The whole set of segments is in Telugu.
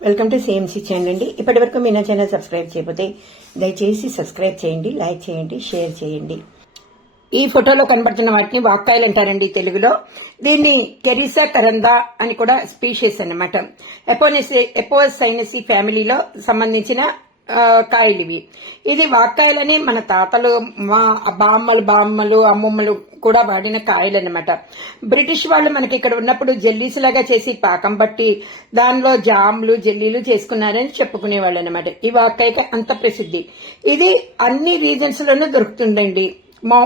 వెల్కమ్ టు సిఎంసి ఛానల్ అండి. ఇప్పటి వరకు మీ నా ఛానల్ సబ్స్క్రైబ్ చేయకపోతే దయచేసి సబ్స్క్రైబ్ చేయండి, లైక్ చేయండి, షేర్ చేయండి. ఈ ఫోటోలో కనబడుతున్న వాటిని వాక్కాయలు అంటారండి తెలుగులో. దీన్ని కెరిసా కరందా అని కూడా స్పీషీస్ అన్నమాట. ఎపోసైనసి ఫ్యామిలీలో సంబంధించిన కాయలు ఇవి. ఇది వాక్కాయలని మన తాతలు, మా బామ్మలు అమ్మమ్మలు కూడా వాడిన కాయలు అన్నమాట. బ్రిటిష్ వాళ్ళు మనకి ఇక్కడ ఉన్నప్పుడు జెల్లీస్ లాగా చేసి పాకం పట్టి దానిలో జామ్లు జెల్లీలు చేసుకున్నారని చెప్పుకునేవాళ్ళు అనమాట. ఈ వాక్కాయకి అంత ప్రసిద్ధి. ఇది అన్ని రీజన్స్ లోనూ దొరుకుతుందండి.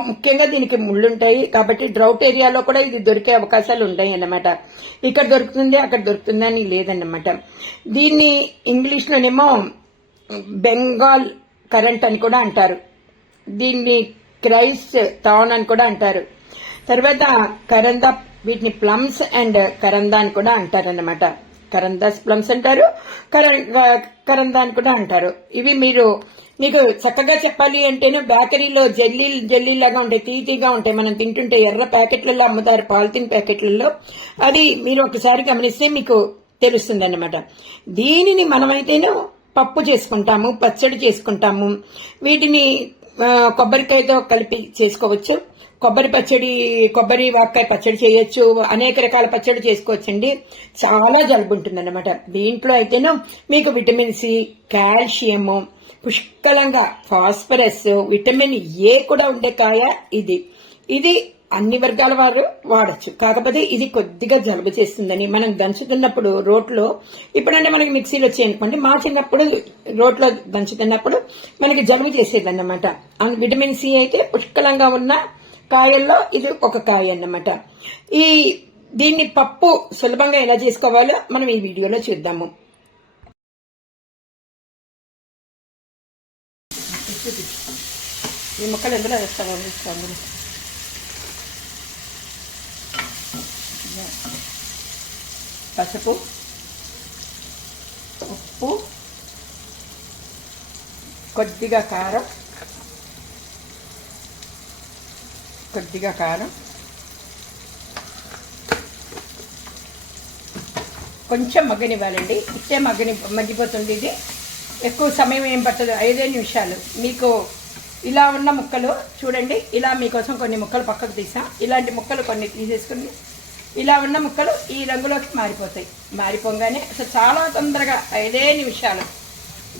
ముఖ్యంగా దీనికి ముళ్ళుంటాయి కాబట్టి డ్రౌట్ ఏరియాలో కూడా ఇది దొరికే అవకాశాలు ఉంటాయి అన్నమాట. ఇక్కడ దొరుకుతుంది అక్కడ దొరుకుతుంది అని లేదన్నమాట. దీన్ని ఇంగ్లీష్ లోనేమో బెంగాల్ కరెంట్ అని కూడా అంటారు. దీన్ని క్రైస్ట్ థాన్ అని కూడా అంటారు. తర్వాత కరందా, వీటిని ప్లమ్స్ అండ్ కరందా అని కూడా అంటారు అన్నమాట. కరందాస్ ప్లమ్స్ అంటారు, కరందా అని కూడా అంటారు. ఇవి మీకు చక్కగా చెప్పాలి అంటేనే బేకరీలో జెల్లీలాగా ఉంటాయి, తీగా ఉంటాయి. మనం తింటుంటే ఎర్ర ప్యాకెట్లలో అమ్ముతారు, పాలిథిన్ ప్యాకెట్లలో. అది మీరు ఒకసారి గమనిస్తే మీకు తెలుస్తుంది అన్నమాట. దీనిని మనమైతేనే పప్పు చేసుకుంటాము, పచ్చడి చేసుకుంటాము. వీటిని కొబ్బరికాయతో కలిపి చేసుకోవచ్చు. కొబ్బరి వాక్కాయ పచ్చడి చేయొచ్చు, అనేక రకాల పచ్చడి చేసుకోవచ్చండి. చాలా జలుబు ఉంటుంది అన్నమాట. దీంట్లో అయితేనో మీకు విటమిన్ సి, కాల్షియము, పుష్కలంగా ఫాస్ఫరస్, విటమిన్ ఏ కూడా ఉండే కాయ ఇది అన్ని వర్గాల వారు వాడచ్చు. కాకపోతే ఇది కొద్దిగా జలుబు చేస్తుందని మనం దంచుతున్నప్పుడు రోట్లో, ఇప్పుడంటే మనకి మిక్సీలో వచ్చాయనుకోండి, మా చిన్నప్పుడు రోట్లో దంచుతున్నప్పుడు మనకి జలుబు చేసేదన్నమాట. విటమిన్ సి అయితే పుష్కలంగా ఉన్న కాయల్లో ఇది ఒక కాయ అన్నమాట. దీన్ని పప్పు సులభంగా ఎలా చేసుకోవాలో మనం ఈ వీడియోలో చూద్దాము. ఈ ముక్కలు ఎందులో వేస్తాము? పసుపు, ఉప్పు, కొద్దిగా కారం, కొంచెం మగ్గనివ్వాలండి. ఇట్టే మగ్గిపోతుంది. ఇది ఎక్కువ సమయం ఏం పట్టదు, 5 నిమిషాలు. మీకు ఇలా ఉన్న ముక్కలు చూడండి, ఇలా మీకోసం కొన్ని ముక్కలు పక్కకు తీసాం. ఇలాంటి ముక్కలు కొన్ని తీసేసుకుని ఇలా ఉన్న ముక్కలు ఈ రంగులోకి మారిపోతాయి. మారిపోగానే అసలు చాలా తొందరగా 5 నిమిషాలు.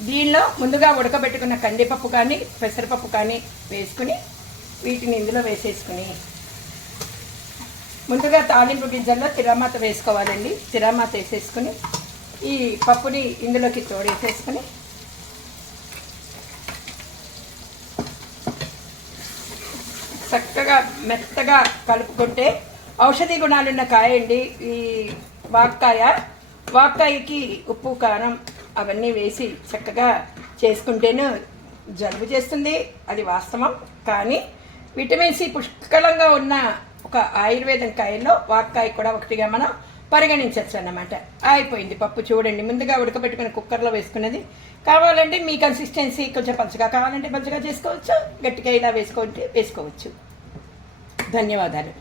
దీనిలో ముందుగా ఉడకబెట్టుకున్న కందిపప్పు కానీ పెసరపప్పు కానీ వేసుకుని వీటిని ఇందులో వేసేసుకుని ముందుగా తాలింపు గింజల్లో తిరామాత వేసుకోవాలండి. తిరామాత వేసేసుకుని ఈ పప్పుని ఇందులోకి తోడేసేసుకుని చక్కగా మెత్తగా కలుపుకుంటే ఔషధి గుణాలున్న కాయ అండి ఈ వాక్కాయకి ఉప్పు, కారం అవన్నీ వేసి చక్కగా చేసుకుంటేనే జలుబు చేస్తుంది, అది వాస్తవం. కానీ విటమిన్ సి పుష్కలంగా ఉన్న ఒక ఆయుర్వేదం కాయల్లో వాక్కాయ కూడా ఒకటిగా మనం పరిగణించవచ్చు అన్నమాట. అయిపోయింది పప్పు. చూడండి, ముందుగా ఉడకబెట్టుకుని కుక్కర్లో వేసుకున్నది. కావాలంటే మీ కన్సిస్టెన్సీ కొంచెం పలుచగా కావాలంటే పలుచగా చేసుకోవచ్చు, గట్టిగా ఇలా వేసుకోవచ్చు. ధన్యవాదాలు.